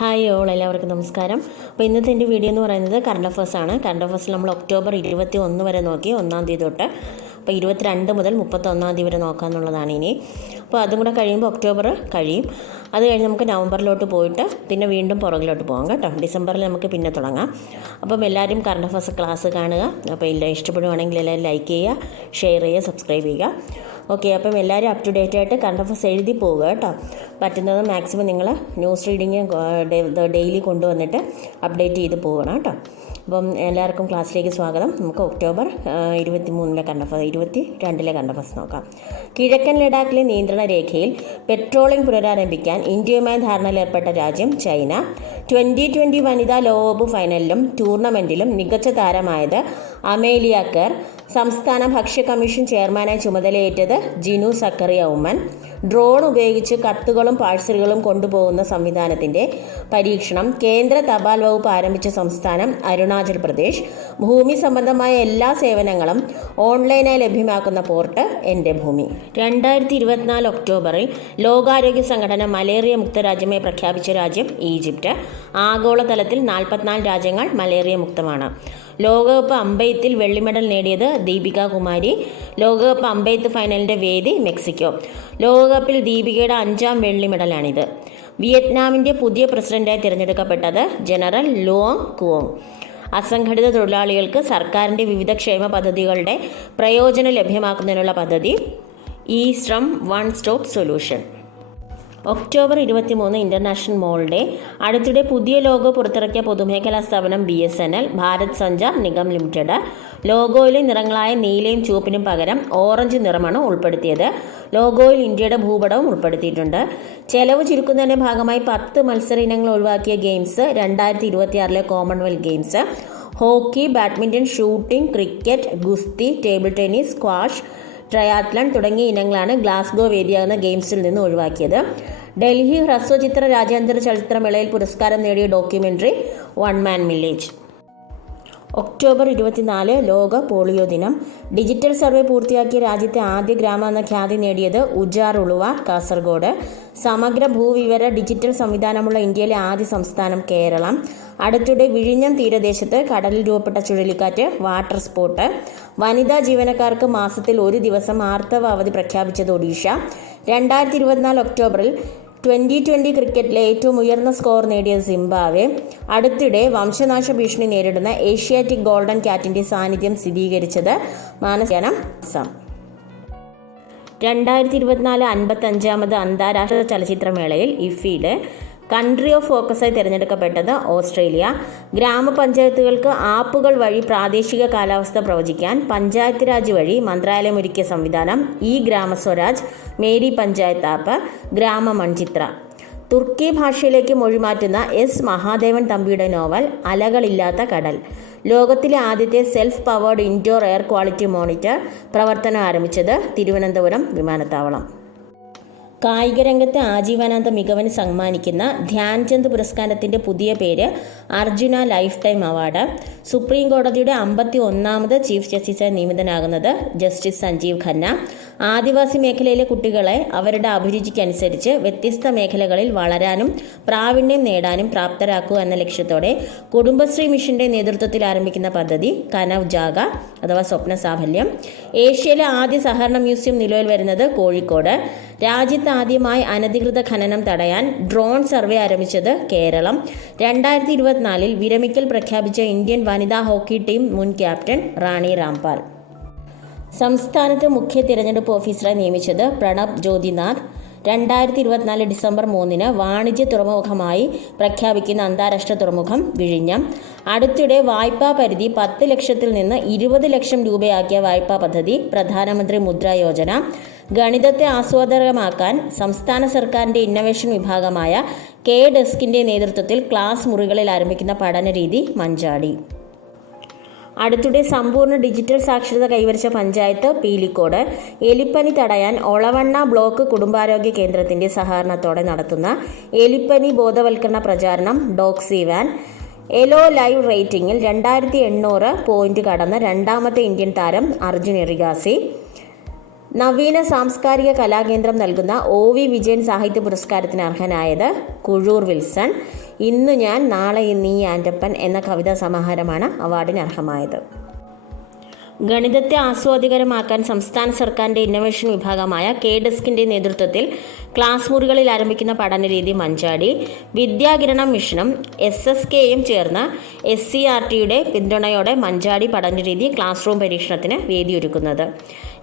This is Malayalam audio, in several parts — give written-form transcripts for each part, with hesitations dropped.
ഹായ് ഓൾ, എല്ലാവർക്കും നമസ്കാരം. അപ്പോൾ ഇന്നത്തെ എൻ്റെ വീഡിയോ എന്ന് പറയുന്നത് കറണ്ട് അഫേഴ്സാണ്. കറണ്ട് അഫേഴ്സിൽ നമ്മൾ ഒക്ടോബർ 21 വരെ നോക്കി, 1-ാം തീയതി തൊട്ട്. അപ്പോൾ 22 മുതൽ 31-ാം തീയതി വരെ നോക്കാമെന്നുള്ളതാണ് ഇനി. അപ്പോൾ അതും കൂടെ കഴിയുമ്പോൾ ഒക്ടോബർ കഴിയും. അത് കഴിഞ്ഞ് നമുക്ക് നവംബറിലോട്ട് പോയിട്ട് പിന്നെ വീണ്ടും പുറകിലോട്ട് പോകാം കേട്ടോ. ഡിസംബറിൽ നമുക്ക് പിന്നെ തുടങ്ങാം. അപ്പം എല്ലാവരും കറണ്ട് അഫേഴ്സ് ക്ലാസ് കാണുക. അപ്പോൾ ഇഷ്ടപ്പെടുവാണെങ്കിൽ എല്ലാവരും ലൈക്ക് ചെയ്യുക, ഷെയർ ചെയ്യുക, സബ്സ്ക്രൈബ് ചെയ്യുക. ഓക്കെ, അപ്പം എല്ലാവരും അപ് ടു ഡേറ്റ് ആയിട്ട് കറണ്ട് അഫേഴ്സ് എഴുതി പോവുക കേട്ടോ. പറ്റുന്നത് മാക്സിമം നിങ്ങൾ ന്യൂസ് റീഡിങ് ഡെയിലി കൊണ്ടുവന്നിട്ട് അപ്ഡേറ്റ് ചെയ്ത് പോകണം കേട്ടോ. അപ്പം എല്ലാവർക്കും ക്ലാസ്സിലേക്ക് സ്വാഗതം. നമുക്ക് ഒക്ടോബർ 23-ലെ കറണ്ട് അഫേഴ്സ്, 22-ലെ കറണ്ട് അഫേഴ്സ് നോക്കാം. കിഴക്കൻ ലഡാക്കിലെ നിയന്ത്രണ രേഖയിൽ പെട്രോളിംഗ് പുനരാരംഭിക്കാൻ ഇന്ത്യയുമായി ധാരണയിലേർപ്പെട്ട രാജ്യം ചൈന. 2020 വനിതാ ലോകകപ്പ് ഫൈനലിലും ടൂർണമെൻറ്റിലും മികച്ച താരമായത് അമേലിയ കെർ. സംസ്ഥാന ഭക്ഷ്യ കമ്മീഷൻ ചെയർമാനായി ചുമതലയേറ്റത് ജിനു സക്കറിയ ഉമ്മൻ. ഡ്രോൺ ഉപയോഗിച്ച് കത്തുകളും പാഴ്സലുകളും കൊണ്ടുപോകുന്ന സംവിധാനത്തിൻ്റെ പരീക്ഷണം കേന്ദ്ര തപാൽ വകുപ്പ് ആരംഭിച്ച സംസ്ഥാനം അരുണാചൽ പ്രദേശ്. ഭൂമി സംബന്ധമായ എല്ലാ സേവനങ്ങളും ഓൺലൈനായി ലഭ്യമാക്കുന്ന പോർട്ട് എൻ്റെ ഭൂമി. 2024 ഒക്ടോബറിൽ ലോകാരോഗ്യ സംഘടന മലേറിയ മുക്ത രാജ്യമായി പ്രഖ്യാപിച്ച രാജ്യം ഈജിപ്റ്റ്. ആഗോളതലത്തിൽ 44 രാജ്യങ്ങൾ മലേറിയ മുക്തമാണ്. ലോകകപ്പ് അമ്പെയ്ത്തിൽ വെള്ളി മെഡൽ നേടിയത് ദീപിക കുമാരി. ലോകകപ്പ് അമ്പെയ്ത്ത് ഫൈനലിൻ്റെ വേദി മെക്സിക്കോ. ലോകകപ്പിൽ ദീപികയുടെ 5-ാം വെള്ളി മെഡലാണിത്. വിയറ്റ്നാമിൻ്റെ പുതിയ പ്രസിഡന്റായി തിരഞ്ഞെടുക്കപ്പെട്ടത് ജനറൽ ലുഓങ് കുവോങ്. അസംഘടിത തൊഴിലാളികൾക്ക് സർക്കാരിൻ്റെ വിവിധ ക്ഷേമ പദ്ധതികളുടെ പ്രയോജനം ലഭ്യമാക്കുന്നതിനുള്ള പദ്ധതി e Shram one stop solution. October 23 International Mole Day. അടുത്തിടെ പുതിയ ലോഗോ പുറത്തിറക്കിയ പൊതുമേഖലാ സ്ഥാപനം BSNL ഭാരത് സഞ്ചാർ നിഗം ലിമിറ്റഡ്. ലോഗോയിലെ നിറങ്ങളായ നീലയും ചുവപ്പിനും പകരം ഓറഞ്ച് നിറമാണ് ഉൾപ്പെടുത്തിയത്. ലോഗോയിൽ ഇന്ത്യയുടെ ഭൂപടവും ഉൾപ്പെടുത്തിയിട്ടുണ്ട്. ചെലവ് ചുരുക്കുന്നതിൻ്റെ ഭാഗമായി 10 മത്സര ഇനങ്ങൾ ഒഴിവാക്കിയ ഗെയിംസ് 2026-ലെ Commonwealth Games. Hockey, badminton, shooting, cricket, ഗുസ്തി, ടേബിൾ ടെന്നീസ്, സ്ക്വാഷ്, ട്രയാത്ലൺ തുടങ്ങിയ ഇനങ്ങളാണ് ഗ്ലാസ്ഗോ വേദിയാകുന്ന ഗെയിംസിൽ നിന്ന് ഒഴിവാക്കിയത്. ഡൽഹി ഹ്രസ്വചിത്ര രാജ്യാന്തര ചലച്ചിത്രമേളയിൽ പുരസ്കാരം നേടിയ documentary one man village. October 24 ലോക പോളിയോ ദിനം. ഡിജിറ്റൽ സർവേ പൂർത്തിയാക്കിയ രാജ്യത്തെ ആദ്യ ഗ്രാമം എന്ന ഖ്യാതി നേടിയത് ഉജാർ ഉളുവ, കാസർഗോഡ്. സമഗ്ര ഭൂവിവര ഡിജിറ്റൽ സംവിധാനമുള്ള ഇന്ത്യയിലെ ആദ്യ സംസ്ഥാനം കേരളം. അടുത്തിടെ വിഴിഞ്ഞം തീരദേശത്ത് കടലിൽ രൂപപ്പെട്ട ചുഴലിക്കാറ്റ് വാട്ടർ സ്പോട്ട്. വനിതാ ജീവനക്കാർക്ക് മാസത്തിൽ 1 ദിവസം ആർത്തവ അവധി പ്രഖ്യാപിച്ചത് ഒഡീഷ. 2024 ഒക്ടോബറിൽ 2020 ക്രിക്കറ്റിലെ ഏറ്റവും ഉയർന്ന സ്കോർ നേടിയത് സിംബാബ്വെ. അടുത്തിടെ വംശനാശ ഭീഷണി നേരിടുന്ന ഏഷ്യാറ്റിക് ഗോൾഡൻ ക്യാറ്റിൻ്റെ സാന്നിധ്യം സ്ഥിരീകരിച്ചത് മാനസാനം അസം. 2024 55-ാമത് അന്താരാഷ്ട്ര ചലച്ചിത്രമേളയിൽ ഇഫിയുടെ കൺട്രി ഓഫ് ഫോക്കസായി തിരഞ്ഞെടുക്കപ്പെട്ടത് ഓസ്ട്രേലിയ. ഗ്രാമപഞ്ചായത്തുകൾക്ക് ആപ്പുകൾ വഴി പ്രാദേശിക കാലാവസ്ഥ പ്രവചിക്കാൻ പഞ്ചായത്ത് രാജ് വഴി മന്ത്രാലയം ഒരുക്കിയ സംവിധാനം E GramSwaraj, Mary panchayat app, ഗ്രാമ മൺചിത്ര. തുർക്കി ഭാഷയിലേക്ക് മൊഴിമാറ്റുന്ന എസ് മഹാദേവൻ തമ്പിയുടെ നോവൽ അലകളില്ലാത്ത കടൽ. ലോകത്തിലെ ആദ്യത്തെ self powered indoor air quality monitor പ്രവർത്തനം ആരംഭിച്ചത് തിരുവനന്തപുരം വിമാനത്താവളം. കായിക രംഗത്തെ ആജീവനാന്ത മികവിന് സമ്മാനിക്കുന്ന ധ്യാൻചന്ദ് പുരസ്കാരത്തിൻ്റെ പുതിയ പേര് Arjuna life time award. Supreme കോടതിയുടെ 51-ാമത് ചീഫ് ജസ്റ്റിസായി നിയമിതനാകുന്നത് ജസ്റ്റിസ് സഞ്ജീവ് ഖന്ന. ആദിവാസി മേഖലയിലെ കുട്ടികളെ അവരുടെ അഭിരുചിക്കനുസരിച്ച് വ്യത്യസ്ത മേഖലകളിൽ വളരാനും പ്രാവീണ്യം നേടാനും പ്രാപ്തരാക്കുക എന്ന ലക്ഷ്യത്തോടെ കുടുംബശ്രീ മിഷന്റെ നേതൃത്വത്തിൽ ആരംഭിക്കുന്ന പദ്ധതി കനവ് ജാഗ അഥവാ സ്വപ്ന സാഫല്യം. ഏഷ്യയിലെ ആദ്യ സഹകരണ മ്യൂസിയം നിലവിൽ വരുന്നത് കോഴിക്കോട്. രാജ്യത്ത് ആദ്യമായി അനധികൃത ഖനനം തടയാൻ ഡ്രോൺ സർവേ ആരംഭിച്ചത് കേരളം. 2024 വിരമിക്കൽ പ്രഖ്യാപിച്ച ഇന്ത്യൻ വനിതാ ഹോക്കി ടീം മുൻ ക്യാപ്റ്റൻ റാണി രാംപാൽ. സംസ്ഥാനത്ത് മുഖ്യ തിരഞ്ഞെടുപ്പ് ഓഫീസറായി നിയമിച്ചത് പ്രണബ് ജ്യോതിനാഥ്. 2024 ഡിസംബർ 3 വാണിജ്യ തുറമുഖമായി പ്രഖ്യാപിക്കുന്ന അന്താരാഷ്ട്ര തുറമുഖം വിഴിഞ്ഞം. അടുത്തിടെ വായ്പാ പരിധി 10 ലക്ഷത്തിൽ നിന്ന് 20 ലക്ഷം രൂപയാക്കിയ വായ്പാ പദ്ധതി പ്രധാനമന്ത്രി മുദ്ര യോജന. ഗണിതത്തെ ആസ്വാദകമാക്കാൻ സംസ്ഥാന സർക്കാരിൻ്റെ ഇന്നൊവേഷൻ വിഭാഗമായ ഡെസ്കിൻ്റെ നേതൃത്വത്തിൽ ക്ലാസ് മുറികളിൽ ആരംഭിക്കുന്ന പഠനരീതി മഞ്ചാടി. അടുത്തിടെ സമ്പൂർണ്ണ ഡിജിറ്റൽ സാക്ഷരത കൈവരിച്ച പഞ്ചായത്ത് പീലിക്കോട്. എലിപ്പനി തടയാൻ ഒളവണ്ണ ബ്ലോക്ക് കുടുംബാരോഗ്യ കേന്ദ്രത്തിൻ്റെ സഹകരണത്തോടെ നടത്തുന്ന എലിപ്പനി ബോധവൽക്കരണ പ്രചാരണം ഡോക്സി വാൻ. എലോ ലൈവ് റേറ്റിംഗിൽ 2800 പോയിന്റ് കടന്ന 2ാമത്തെ ഇന്ത്യൻ താരം അർജുൻ എറിഗാസി. നവീന സാംസ്കാരിക കലാകേന്ദ്രം നൽകുന്ന OV വിജയൻ സാഹിത്യ പുരസ്കാരത്തിന് അർഹനായത് കുഴൂർ വിൽസൺ. ഇന്ന് ഞാൻ നാളെ നീ ആൻ്റപ്പൻ എന്ന കവിതാ സമാഹാരമാണ് അവാർഡിന് അർഹമായത്. ഗണിതത്തെ ആസ്വാദികരമാക്കാൻ സംസ്ഥാന സർക്കാരിൻ്റെ ഇന്നൊവേഷൻ വിഭാഗമായ കെ-ഡെസ്കിൻ്റെ നേതൃത്വത്തിൽ ക്ലാസ് മുറികളിൽ ആരംഭിക്കുന്ന പഠനരീതി മഞ്ചാടി. വിദ്യാകിരണം മിഷനും SSKയും ചേർന്ന് SCERTയുടെ പിന്തുണയോടെ മഞ്ചാടി പഠനരീതി ക്ലാസ് റൂം പരീക്ഷണത്തിന് വേദിയൊരുക്കുന്നത്.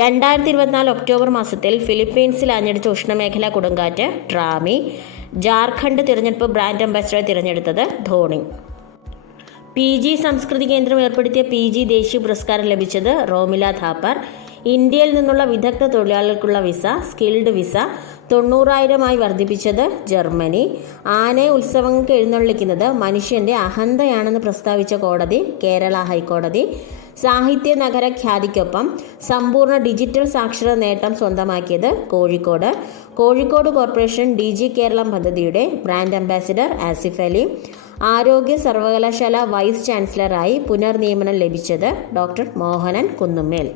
2024 ഒക്ടോബർ മാസത്തിൽ ഫിലിപ്പീൻസിൽ ആഞ്ഞടിച്ച ഉഷ്ണമേഖലാ കൊടുങ്കാറ്റ് ട്രാമി. ജാർഖണ്ഡ് തിരഞ്ഞെടുപ്പ് ബ്രാൻഡ് അംബാസിഡറെ തിരഞ്ഞെടുത്തത് ധോണി. PG സംസ്കൃതി കേന്ദ്രം ഏർപ്പെടുത്തിയ PG ദേശീയ പുരസ്കാരം ലഭിച്ചത് റോമില ഥാപ്പർ. ഇന്ത്യയിൽ നിന്നുള്ള വിദഗ്ധ തൊഴിലാളികൾക്കുള്ള വിസ സ്കിൽഡ് വിസ 90,000 വർദ്ധിപ്പിച്ചത് ജർമ്മനി. ആനയെ ഉത്സവങ്ങൾക്ക് എഴുന്നള്ളിക്കുന്നത് മനുഷ്യൻ്റെ അഹന്തയാണെന്ന് പ്രസ്താവിച്ച കോടതി കേരള ഹൈക്കോടതി. സാഹിത്യ നഗര ഖ്യാതിക്കൊപ്പം സമ്പൂർണ്ണ ഡിജിറ്റൽ സാക്ഷരത നേട്ടം സ്വന്തമാക്കിയത് കോഴിക്കോട്. കോഴിക്കോട് കോർപ്പറേഷൻ DG കേരളം പദ്ധതിയുടെ ബ്രാൻഡ് അംബാസിഡർ ആസിഫ് അലി. ആരോഗ്യ സർവകലാശാല വൈസ് ചാൻസലറായി പുനർനിയമനം ലഭിച്ചത് ഡോക്ടർ മോഹനൻ കുന്നുമ്മേൽ.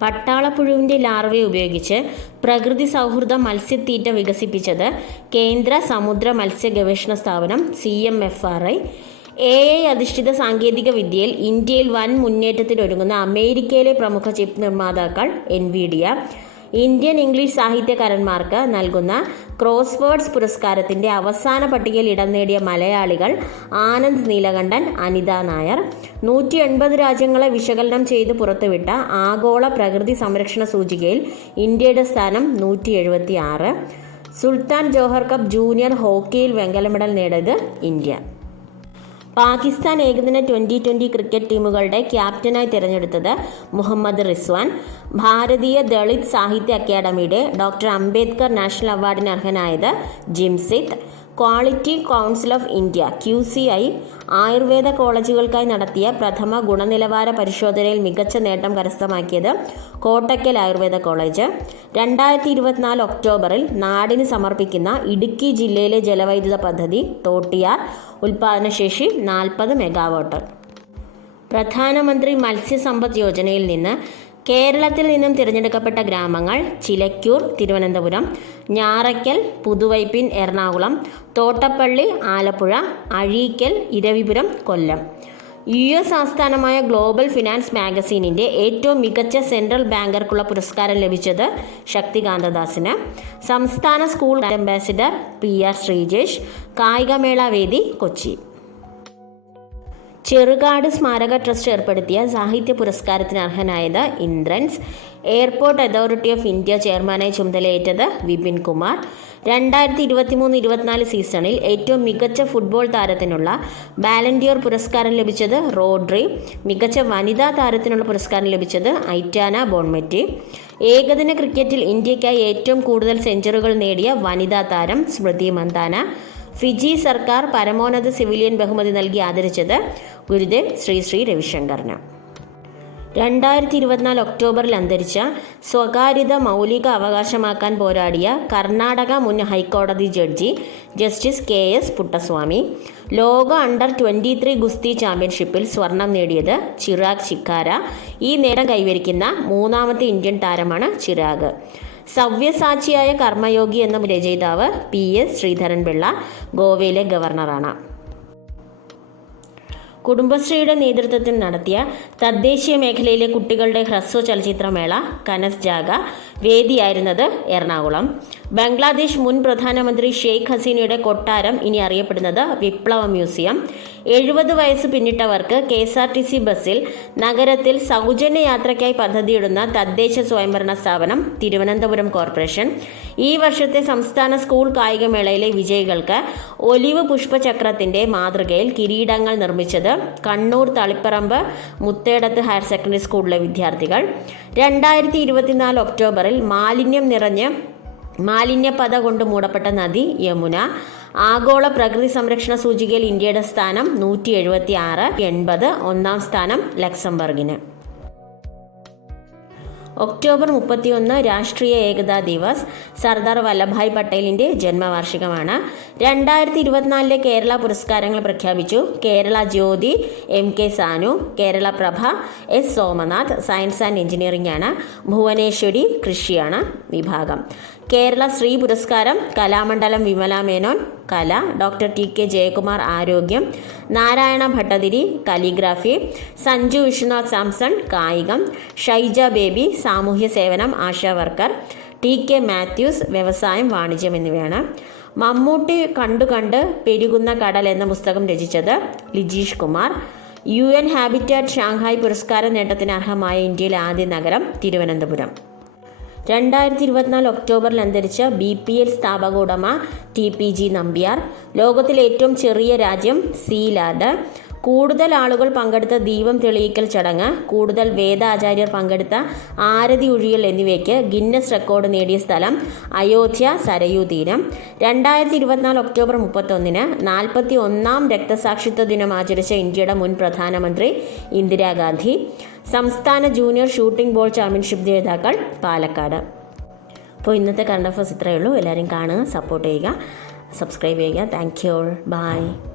പട്ടാളപ്പുഴുവിൻ്റെ ലാർവയെ ഉപയോഗിച്ച് പ്രകൃതി സൗഹൃദ മത്സ്യത്തീറ്റ വികസിപ്പിച്ചത് കേന്ദ്ര സമുദ്ര മത്സ്യ ഗവേഷണ സ്ഥാപനം CMFRI. AI അധിഷ്ഠിത സാങ്കേതിക വിദ്യയിൽ ഇന്ത്യയിൽ വൻ മുന്നേറ്റത്തിനൊരുങ്ങുന്ന അമേരിക്കയിലെ പ്രമുഖ ചിപ്പ് നിർമ്മാതാക്കൾ NVIDIA. ഇന്ത്യൻ ഇംഗ്ലീഷ് സാഹിത്യകാരന്മാർക്ക് നൽകുന്ന ക്രോസ്വേർഡ്സ് പുരസ്കാരത്തിൻ്റെ അവസാന പട്ടികയിൽ ഇടം നേടിയ മലയാളികൾ ആനന്ദ് നീലകണ്ഠൻ, അനിത നായർ. 180 രാജ്യങ്ങളെ വിശകലനം ചെയ്ത് പുറത്തുവിട്ട ആഗോള പ്രകൃതി സംരക്ഷണ സൂചികയിൽ ഇന്ത്യയുടെ സ്ഥാനം 176. സുൽത്താൻ ജോഹർ കപ്പ് ജൂനിയർ ഹോക്കിയിൽ വെങ്കല മെഡൽ നേടിയത് ഇന്ത്യ. പാകിസ്ഥാൻ ഏകദിന T20 ക്രിക്കറ്റ് ടീമുകളുടെ ക്യാപ്റ്റനായി തിരഞ്ഞെടുത്തത് മുഹമ്മദ് റിസ്വാൻ. ഭാരതീയ ദളിത് സാഹിത്യ അക്കാദമിയുടെ ഡോക്ടർ അംബേദ്കർ നാഷണൽ അവാർഡിന് അർഹനായത് Jimsith. Quality Council of India QCI Ayurveda കോളേജുകൾക്കായി നടത്തിയ പ്രഥമ ഗുണനിലവാര പരിശോധനയിൽ മികച്ച നേട്ടം കരസ്ഥമാക്കിയത് കോട്ടക്കൽ ആയുർവേദ കോളേജ്. 2024 ഒക്ടോബറിൽ നാടിന് സമർപ്പിക്കുന്ന ഇടുക്കി ജില്ലയിലെ ജലവൈദ്യുത പദ്ധതി തോട്ടിയാർ. ഉൽപാദനശേഷി 40 മെഗാവാട്ട്. പ്രധാനമന്ത്രി മത്സ്യസമ്പദ് യോജനയിൽ നിന്ന് കേരളത്തിൽ നിന്നും തിരഞ്ഞെടുക്കപ്പെട്ട ഗ്രാമങ്ങൾ ചിലക്കൂർ തിരുവനന്തപുരം, ഞാറയ്ക്കൽ പുതുവൈപ്പിൻ എറണാകുളം, തോട്ടപ്പള്ളി ആലപ്പുഴ, അഴീക്കൽ ഇരവിപുരം കൊല്ലം. US ആസ്ഥാനമായ ഗ്ലോബൽ ഫിനാൻസ് മാഗസീനിൻ്റെ ഏറ്റവും മികച്ച സെൻട്രൽ ബാങ്കർക്കുള്ള പുരസ്കാരം ലഭിച്ചത് ശക്തികാന്തദാസിന്. സംസ്ഥാന സ്കൂൾ അംബാസിഡർ PR ശ്രീജേഷ്. കായികമേള വേദി കൊച്ചി. ചെറുകാട് സ്മാരക ട്രസ്റ്റ് ഏർപ്പെടുത്തിയ സാഹിത്യ പുരസ്കാരത്തിന് അർഹനായത് Indrans. Airport Authority of India ചെയർമാനായി ചുമതലയേറ്റത് വിപിൻ കുമാർ. 2023-24 സീസണിൽ ഏറ്റവും മികച്ച ഫുട്ബോൾ താരത്തിനുള്ള ബാലൻഡിയോർ പുരസ്കാരം ലഭിച്ചത് റോഡ്രി. മികച്ച വനിതാ താരത്തിനുള്ള പുരസ്കാരം ലഭിച്ചത് ഐറ്റാന ബോൺമെറ്റി. ഏകദിന ക്രിക്കറ്റിൽ ഇന്ത്യയ്ക്കായി ഏറ്റവും കൂടുതൽ സെഞ്ചുറികൾ നേടിയ വനിതാ താരം സ്മൃതി മന്ദാന. ഫിജി സർക്കാർ പരമോന്നത സിവിലിയൻ ബഹുമതി നൽകി ആദരിച്ചത് ഗുരുദേവ് ശ്രീ രവിശങ്കറിന്. 2024 ഒക്ടോബറിൽ അന്തരിച്ച സ്വകാര്യത മൗലിക അവകാശമാക്കാൻ പോരാടിയ കർണാടക മുൻ ഹൈക്കോടതി ജഡ്ജി ജസ്റ്റിസ് KS പുട്ടസ്വാമി. ലോക അണ്ടർ 23 ഗുസ്തി ചാമ്പ്യൻഷിപ്പിൽ സ്വർണം നേടിയത് ചിറാഗ് ചിക്കാര. ഈ നേട്ടം കൈവരിക്കുന്ന മൂന്നാമത്തെ ഇന്ത്യൻ താരമാണ് ചിറാഗ്. സവ്യസാച്ചിയായ കർമ്മയോഗി എന്ന രചയിതാവ് PS ശ്രീധരൻപിള്ള ഗോവയിലെ ഗവർണറാണ്. കുടുംബശ്രീയുടെ നേതൃത്വത്തിൽ നടത്തിയ തദ്ദേശീയ മേഖലയിലെ കുട്ടികളുടെ ഹ്രസ്വ ചലച്ചിത്രമേള കനസ് ജാഗ വേദിയായിരുന്നത് എറണാകുളം. ബംഗ്ലാദേശ് മുൻ പ്രധാനമന്ത്രി ഷെയ്ഖ് ഹസീനയുടെ കൊട്ടാരം ഇനി അറിയപ്പെടുന്നത് വിപ്ലവ മ്യൂസിയം. 70 വയസ്സ് പിന്നിട്ടവർക്ക് KSRTC ബസ്സിൽ നഗരത്തിൽ സൗജന്യ യാത്രയ്ക്കായി പദ്ധതിയിടുന്ന തദ്ദേശ സ്വയംഭരണ സ്ഥാപനം തിരുവനന്തപുരം കോർപ്പറേഷൻ. ഈ വർഷത്തെ സംസ്ഥാന സ്കൂൾ കായികമേളയിലെ വിജയികൾക്ക് ഒലിവ് പുഷ്പചക്രത്തിൻ്റെ മാതൃകയിൽ കിരീടങ്ങൾ നിർമ്മിച്ചത് കണ്ണൂർ തളിപ്പറമ്പ് മുത്തേടത്ത് ഹയർ സെക്കൻഡറി സ്കൂളിലെ വിദ്യാർത്ഥികൾ. 2024 ഒക്ടോബറിൽ മാലിന്യം നിറഞ്ഞ് മാലിന്യപത കൊണ്ട് മൂടപ്പെട്ട നദി യമുന. ആഗോള പ്രകൃതി സംരക്ഷണ സൂചികയിൽ ഇന്ത്യയുടെ സ്ഥാനം 176. 80 ഒന്നാം സ്ഥാനം ലക്സംബർഗിന്. ഒക്ടോബർ 31 രാഷ്ട്രീയ ഏകതാ ദിവസ്. സർദാർ വല്ലഭായ് പട്ടേലിൻ്റെ ജന്മവാർഷികമാണ്. 2024 കേരള പുരസ്കാരങ്ങൾ പ്രഖ്യാപിച്ചു. Kerala Jyothi MK Sanu, Kerala Prabha S Somanath. Science and engineering ആണ്. ഭുവനേശ്വരി കൃഷിയാണ് വിഭാഗം. കേരള ശ്രീ പുരസ്കാരം കലാമണ്ഡലം വിമല മേനോൻ കല, ഡോക്ടർ ടി.കെ. ജയകുമാർ ആരോഗ്യം, നാരായണ ഭട്ടതിരി കലിഗ്രാഫി, സഞ്ജു വിശ്വനാഥ് സാംസൺ കായികം, ഷൈജ ബേബി സാമൂഹ്യ സേവനം ആശാ വർക്കർ, ടി.കെ. മാത്യൂസ് വ്യവസായം വാണിജ്യം എന്നിവയാണ്. മമ്മൂട്ടി കണ്ടു പെരുകുന്ന കടൽ എന്ന പുസ്തകം രചിച്ചത് Lijeesh Kumar. UN habitat Shanghai പുരസ്കാര നേട്ടത്തിന് അർഹമായ ഇന്ത്യയിലെ ആദ്യ നഗരം തിരുവനന്തപുരം. 2024 ഒക്ടോബറിൽ അന്തരിച്ച BPL സ്ഥാപക ഉടമ TPG നമ്പ്യാർ. ലോകത്തിലെ ഏറ്റവും ചെറിയ രാജ്യം സീലാൻഡ്. കൂടുതൽ ആളുകൾ പങ്കെടുത്ത ദീപം തെളിയിക്കൽ ചടങ്ങ്, കൂടുതൽ വേദാചാര്യർ പങ്കെടുത്ത ആരതി ഒഴിയൽ എന്നിവയ്ക്ക് ഗിന്നസ് റെക്കോർഡ് നേടിയ സ്ഥലം അയോധ്യ സരയൂ തീരം. 2024 ഒക്ടോബർ 31 41ാം രക്തസാക്ഷിത്വ ദിനം ആചരിച്ച ഇന്ത്യയുടെ മുൻ പ്രധാനമന്ത്രി ഇന്ദിരാഗാന്ധി. സംസ്ഥാന ജൂനിയർ ഷൂട്ടിംഗ് ബോൾ ചാമ്പ്യൻഷിപ്പ് ജേതാക്കൾ പാലക്കാട്. അപ്പോൾ ഇന്നത്തെ കറണ്ട് അഫയേഴ്സ് ഇത്രയേ ഉള്ളൂ. എല്ലാവരും കാണുക, സപ്പോർട്ട് ചെയ്യുക, സബ്സ്ക്രൈബ് ചെയ്യുക. Thank you all. ബൈ.